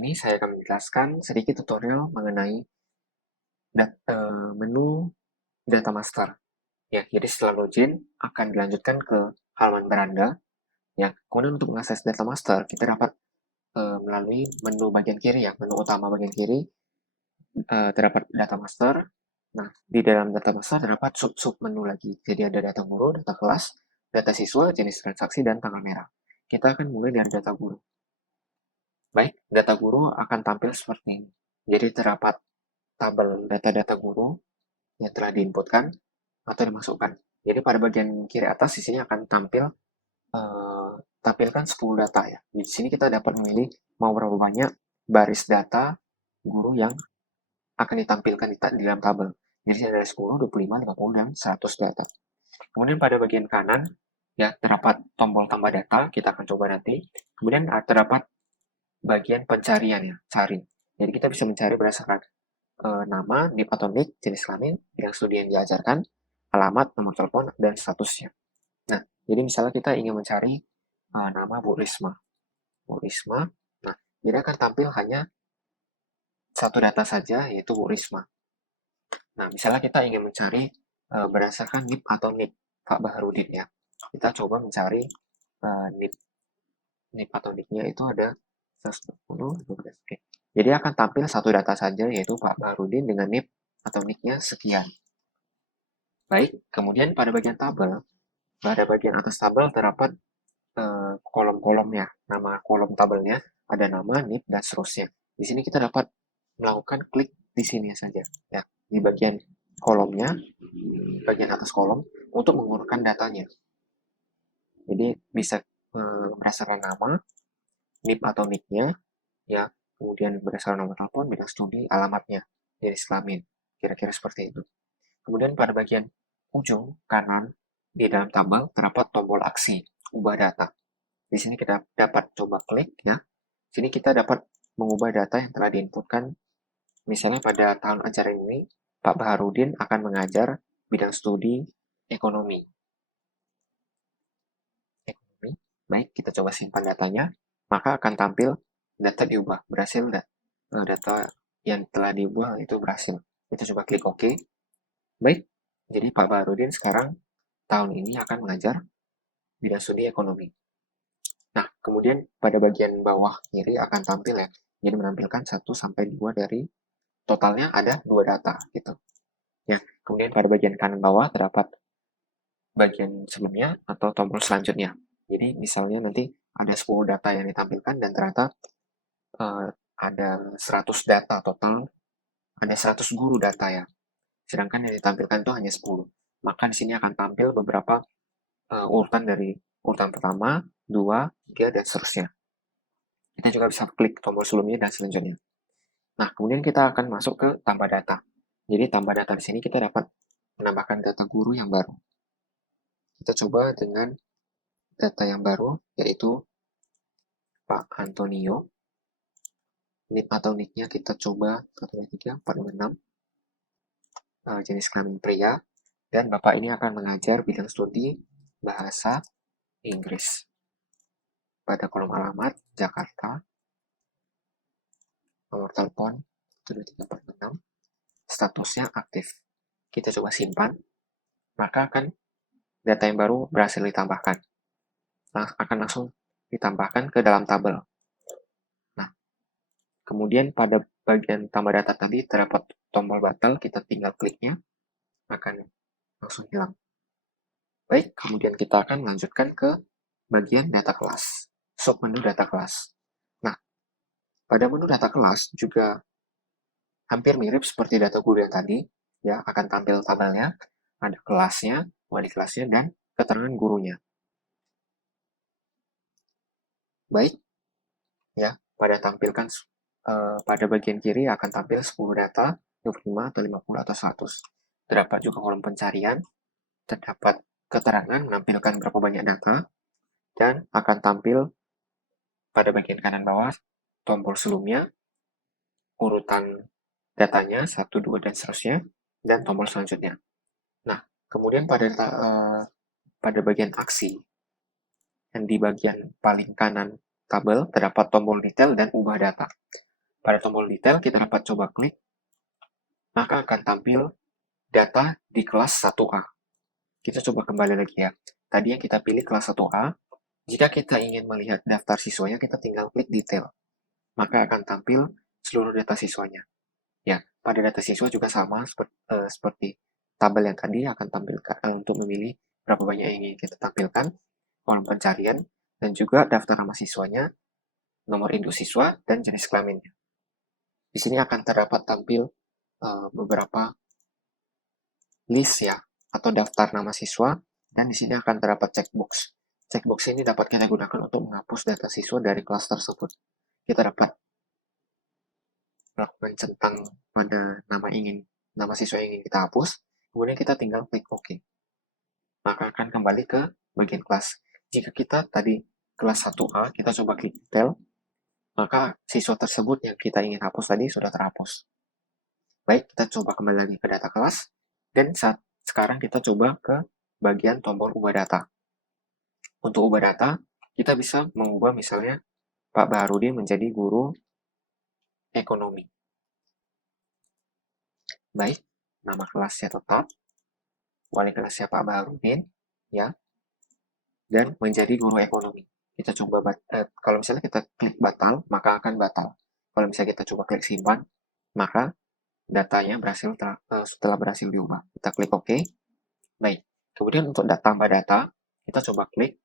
ini saya akan menjelaskan sedikit tutorial mengenai menu data master. Ya, jadi setelah login akan dilanjutkan ke halaman beranda. Ya, kemudian untuk mengakses data master kita dapat melalui menu bagian kiri ya, menu utama bagian kiri terdapat data master. Nah, di dalam data master terdapat sub-sub menu lagi. Jadi ada data guru, data kelas, data siswa, jenis transaksi, dan tanggal merah. Kita akan mulai dari data guru. Baik, data guru akan tampil seperti ini. Jadi terdapat tabel data-data guru yang telah diinputkan atau dimasukkan. Jadi pada bagian kiri atas di sini akan tampilkan 10 data ya. Di sini kita dapat memilih mau berapa banyak baris data guru yang akan ditampilkan di dalam tabel. Jadi ada 10, 25, 50, dan 100 data. Kemudian pada bagian kanan ya terdapat tombol tambah data, kita akan coba nanti. Kemudian terdapat bagian pencarian ya, cari. Jadi kita bisa mencari berdasarkan nama, NIP atau NIK, jenis kelamin, bidang studi yang diajarkan, alamat, nomor telepon, dan statusnya. Nah, jadi misalnya kita ingin mencari nama Bu Risma. Bu Risma, nah, jadi akan tampil hanya satu data saja, yaitu Bu Risma. Nah, misalnya kita ingin mencari berdasarkan NIP atau NIK, Pak Baharudin ya. Kita coba mencari NIP. NIP atau NIK-nya itu ada 110, 12. Oke. Jadi akan tampil satu data saja, yaitu Pak Baharudin dengan NIP atau NIK-nya sekian. Baik, kemudian pada bagian tabel, pada bagian atas tabel terdapat kolom-kolomnya. Nama kolom tabelnya ada nama, NIP, dan seterusnya. Di sini kita dapat melakukan klik di sini saja. Ya, di bagian kolomnya, bagian atas kolom, untuk mengurutkan datanya. Jadi bisa berdasarkan nama, NIP atau NIK-nya, ya, kemudian berdasarkan nomor telepon, bidang studi, alamatnya, jenis kelamin, kira-kira seperti itu. Kemudian pada bagian ujung kanan di dalam tabel terdapat tombol aksi, ubah data. Di sini kita dapat coba klik ya. Di sini kita dapat mengubah data yang telah diinputkan. Misalnya pada tahun ajaran ini, Pak Baharudin akan mengajar bidang studi ekonomi. Baik, kita coba simpan datanya, maka akan tampil data diubah, berhasil data yang telah diubah itu berhasil. Kita coba klik OK. Baik, jadi Pak Baharudin sekarang tahun ini akan mengajar bidang studi ekonomi. Nah, kemudian pada bagian bawah kiri akan tampil ya, jadi menampilkan 1 sampai 2 dari totalnya ada 2 data gitu. Ya, kemudian pada bagian kanan bawah terdapat bagian sebelumnya atau tombol selanjutnya. Jadi misalnya nanti ada 10 data yang ditampilkan dan ternyata ada 100 data total, ada 100 guru data ya. Sedangkan yang ditampilkan itu hanya 10. Maka di sini akan tampil beberapa urutan dari urutan pertama, 2, 3, dan seterusnya. Kita juga bisa klik tombol sebelumnya dan selanjutnya. Nah, kemudian kita akan masuk ke tambah data. Jadi tambah data di sini kita dapat menambahkan data guru yang baru. Kita coba dengan data yang baru, yaitu Pak Antonio. NIP atau NIK-nya kita coba 123 456. Jenis kelamin pria. Dan Bapak ini akan mengajar bidang studi bahasa Inggris. Pada kolom alamat, Jakarta. Nomor telepon 123 456. Statusnya aktif. Kita coba simpan, maka akan data yang baru berhasil ditambahkan. Akan langsung ditambahkan ke dalam tabel. Nah, kemudian pada bagian tambah data tadi terdapat tombol batal, kita tinggal kliknya, akan langsung hilang. Baik, kemudian kita akan melanjutkan ke bagian data kelas, submenu data kelas. Nah, pada menu data kelas juga hampir mirip seperti data guru yang tadi, ya, akan tampil tabelnya, ada kelasnya, wali kelasnya, dan keterangan gurunya. Baik, ya, pada bagian kiri akan tampil 10 data, 25 atau 50 atau 100. Terdapat juga kolom pencarian, terdapat keterangan menampilkan berapa banyak data, dan akan tampil pada bagian kanan bawah tombol sebelumnya, urutan datanya, 1, 2, dan seterusnya, dan tombol selanjutnya. Nah, kemudian pada bagian aksi, yang di bagian paling kanan tabel terdapat tombol detail dan ubah data. Pada tombol detail, kita dapat coba klik, maka akan tampil data di kelas 1A. Kita coba kembali lagi ya. Tadi yang kita pilih kelas 1A. Jika kita ingin melihat daftar siswanya, kita tinggal klik detail. Maka akan tampil seluruh data siswanya. Ya, pada data siswa juga sama seperti tabel yang tadi akan tampilkan untuk memilih berapa banyak yang ingin kita tampilkan, kolom pencarian, dan juga daftar nama siswanya, nomor induk siswa, dan jenis kelaminnya. Di sini akan terdapat tampil beberapa list ya, atau daftar nama siswa, dan di sini akan terdapat checkbox. Checkbox ini dapat kita gunakan untuk menghapus data siswa dari kelas tersebut. Kita dapat melakukan centang pada nama siswa yang ingin kita hapus, kemudian kita tinggal klik OK. Maka akan kembali ke bagian kelas. Jika kita tadi kelas 1A, kita coba klik detail, maka siswa tersebut yang kita ingin hapus tadi sudah terhapus. Baik, kita coba kembali lagi ke data kelas, dan sekarang kita coba ke bagian tombol ubah data. Untuk ubah data, kita bisa mengubah misalnya Pak Baharudin menjadi guru ekonomi. Baik, nama kelasnya tetap, wali kelasnya Pak Baharudin, ya, dan menjadi guru ekonomi. Kita coba, kalau misalnya kita klik batal, maka akan batal. Kalau misalnya kita coba klik simpan, maka datanya setelah berhasil diubah. Kita klik OK. Baik, kemudian untuk tambah data, kita coba klik.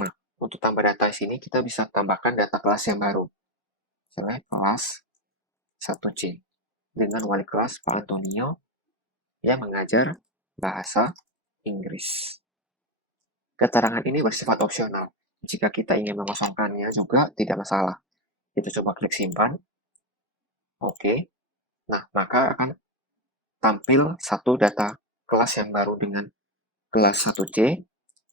Nah, untuk tambah data di sini, kita bisa tambahkan data kelas yang baru. Misalnya kelas 1C dengan wali kelas Pak Antonio yang mengajar bahasa Inggris. Keterangan ini bersifat opsional. Jika kita ingin mengosongkannya juga tidak masalah. Kita coba klik simpan. Oke. Nah, maka akan tampil satu data kelas yang baru dengan kelas 1C,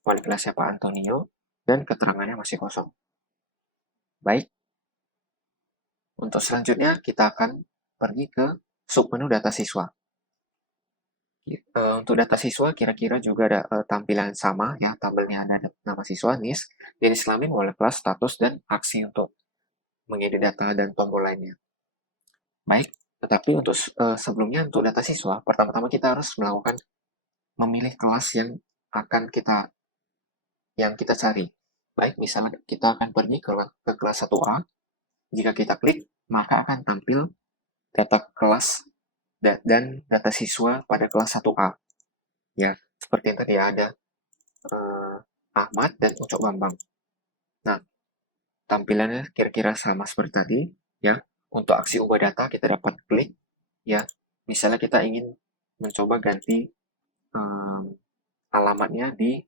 wali kelasnya Pak Antonio, dan keterangannya masih kosong. Baik. Untuk selanjutnya, kita akan pergi ke submenu data siswa. Untuk data siswa kira-kira juga ada tampilan sama ya, tabelnya ada nama siswa, NIS, jenis kelamin, wali kelas, status, dan aksi untuk mengedit data dan tombol lainnya. Baik, tetapi untuk sebelumnya untuk data siswa, pertama-tama kita harus memilih kelas yang kita cari. Baik, misalnya kita akan pergi ke kelas 1A. Jika kita klik, maka akan tampil data kelas dan data siswa pada kelas 1A. Ya, seperti yang tadi ya, ada Ahmad dan Ucok Bambang. Nah, tampilannya kira-kira sama seperti tadi ya. Untuk aksi ubah data kita dapat klik ya. Misalnya kita ingin mencoba ganti alamatnya di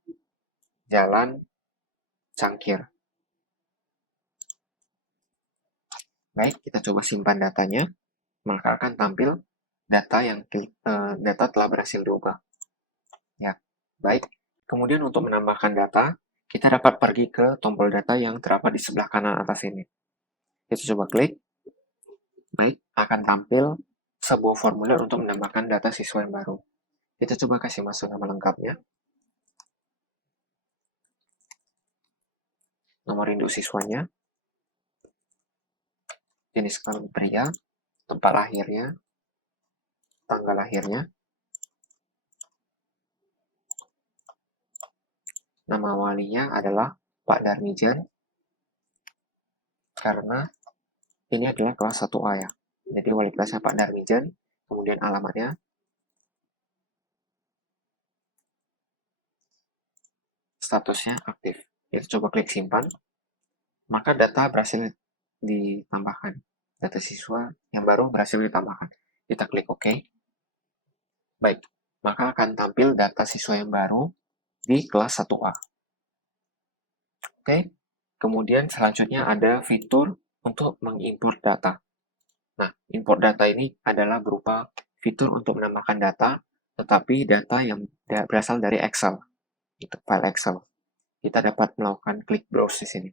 Jalan Cangkir. Baik, kita coba simpan datanya, maka akan tampil data telah berhasil diubah. Ya, baik. Kemudian untuk menambahkan data, kita dapat pergi ke tombol data yang terdapat di sebelah kanan atas ini. Kita coba klik. Baik, akan tampil sebuah formulir untuk menambahkan data siswa yang baru. Kita coba kasih masuk nama lengkapnya. Nomor induk siswanya, jenis kelamin pria, tempat lahirnya, tanggal lahirnya, nama walinya adalah Pak Darmijan, karena ini adalah kelas 1A ya. Jadi wali kelasnya Pak Darmijan, kemudian alamatnya, statusnya aktif. Kita coba klik simpan, maka data berhasil ditambahkan. Data siswa yang baru berhasil ditambahkan. Kita klik OK. Baik, maka akan tampil data siswa yang baru di kelas 1A. Oke, kemudian selanjutnya ada fitur untuk mengimport data. Nah, import data ini adalah berupa fitur untuk menambahkan data, tetapi data yang berasal dari Excel, itu file Excel. Kita dapat melakukan klik browse di sini.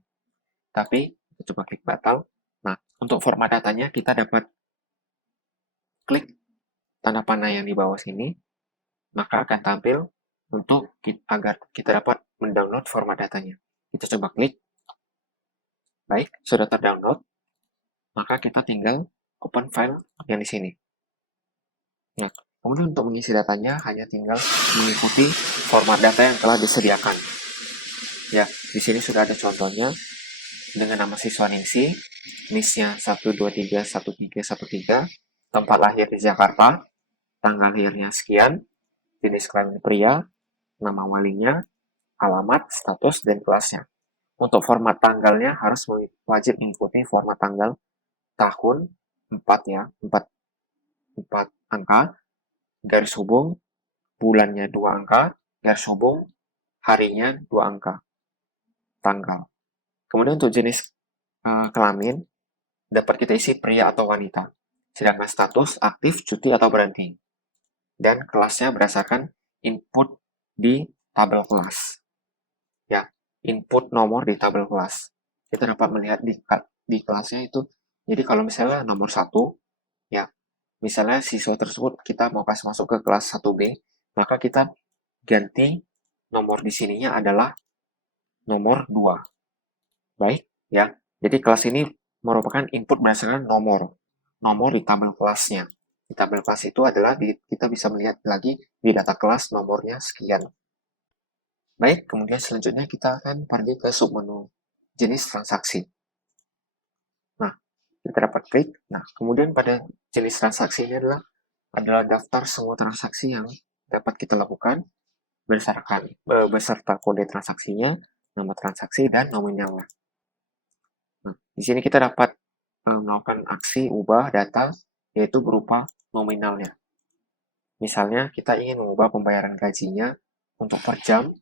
Tapi, kita coba klik batal. Nah, untuk format datanya kita dapat klik tanda panah yang di bawah sini, maka akan tampil agar kita dapat mendownload format datanya. Kita coba klik. Baik, sudah terdownload. Maka kita tinggal open file yang di sini. Nah, kemudian untuk mengisi datanya hanya tinggal mengikuti format data yang telah disediakan. Ya, di sini sudah ada contohnya dengan nama siswa Ningsi, NIS-nya 1231313, tempat lahir di Jakarta, tanggal lahirnya sekian, jenis kelamin pria, nama walinya, alamat, status, dan kelasnya. Untuk format tanggalnya harus wajib mengikuti format tanggal tahun 4 ya, 4 angka, garis hubung, bulannya 2 angka, garis hubung, harinya 2 angka, tanggal. Kemudian untuk jenis kelamin, dapat kita isi pria atau wanita. Sedangkan status aktif, cuti, atau berhenti. Dan kelasnya berdasarkan input di tabel kelas. Ya, input nomor di tabel kelas. Kita dapat melihat di kelasnya itu. Jadi kalau misalnya nomor 1, ya, misalnya siswa tersebut kita mau kasih masuk ke kelas 1B, maka kita ganti nomor di sininya adalah nomor 2. Baik, ya. Jadi kelas ini merupakan input berdasarkan nomor di tabel kelasnya. Di tabel kelas itu adalah kita bisa melihat lagi di data kelas nomornya sekian. Baik, kemudian selanjutnya kita akan pergi ke submenu jenis transaksi. Nah, kita dapat klik. Nah, kemudian pada jenis transaksi ini adalah daftar semua transaksi yang dapat kita lakukan berdasarkan beserta kode transaksinya, nama transaksi, dan nominalnya. Nah, di sini kita dapat melakukan aksi ubah data, yaitu berupa nominalnya. Misalnya, kita ingin mengubah pembayaran gajinya untuk per jam,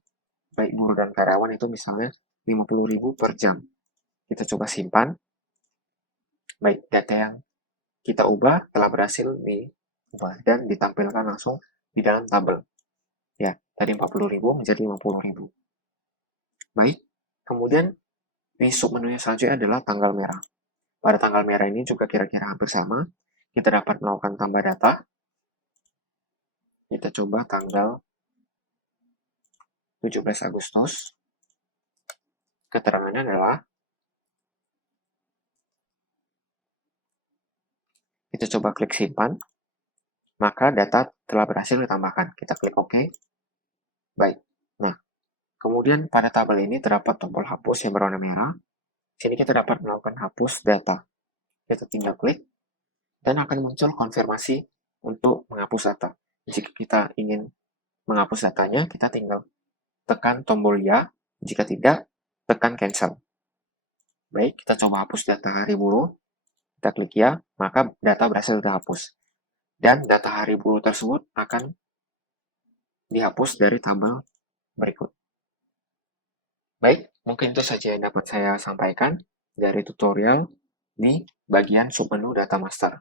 baik guru dan karyawan itu misalnya 50.000 per jam. Kita coba simpan. Baik, data yang kita ubah telah berhasil diubah dan ditampilkan langsung di dalam tabel. Ya, tadi 40.000 menjadi 50.000. Baik, kemudian di submenu yang selanjutnya adalah tanggal merah. Pada tanggal merah ini juga kira-kira hampir sama. Kita dapat melakukan tambah data. Kita coba tanggal 17 Agustus. Keterangannya adalah kita coba klik simpan. Maka data telah berhasil ditambahkan. Kita klik OK. Baik. Nah, kemudian pada tabel ini terdapat tombol hapus yang berwarna merah. Sini kita dapat melakukan hapus data. Kita tinggal klik dan akan muncul konfirmasi untuk menghapus data. Jika kita ingin menghapus datanya, kita tinggal tekan tombol ya. Jika tidak, tekan cancel. Baik, kita coba hapus data hari buruh. Kita klik ya, maka data berhasil dihapus. Dan data hari buruh tersebut akan dihapus dari tabel berikut. Baik, mungkin itu saja yang dapat saya sampaikan dari tutorial di bagian submenu data master.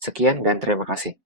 Sekian dan terima kasih.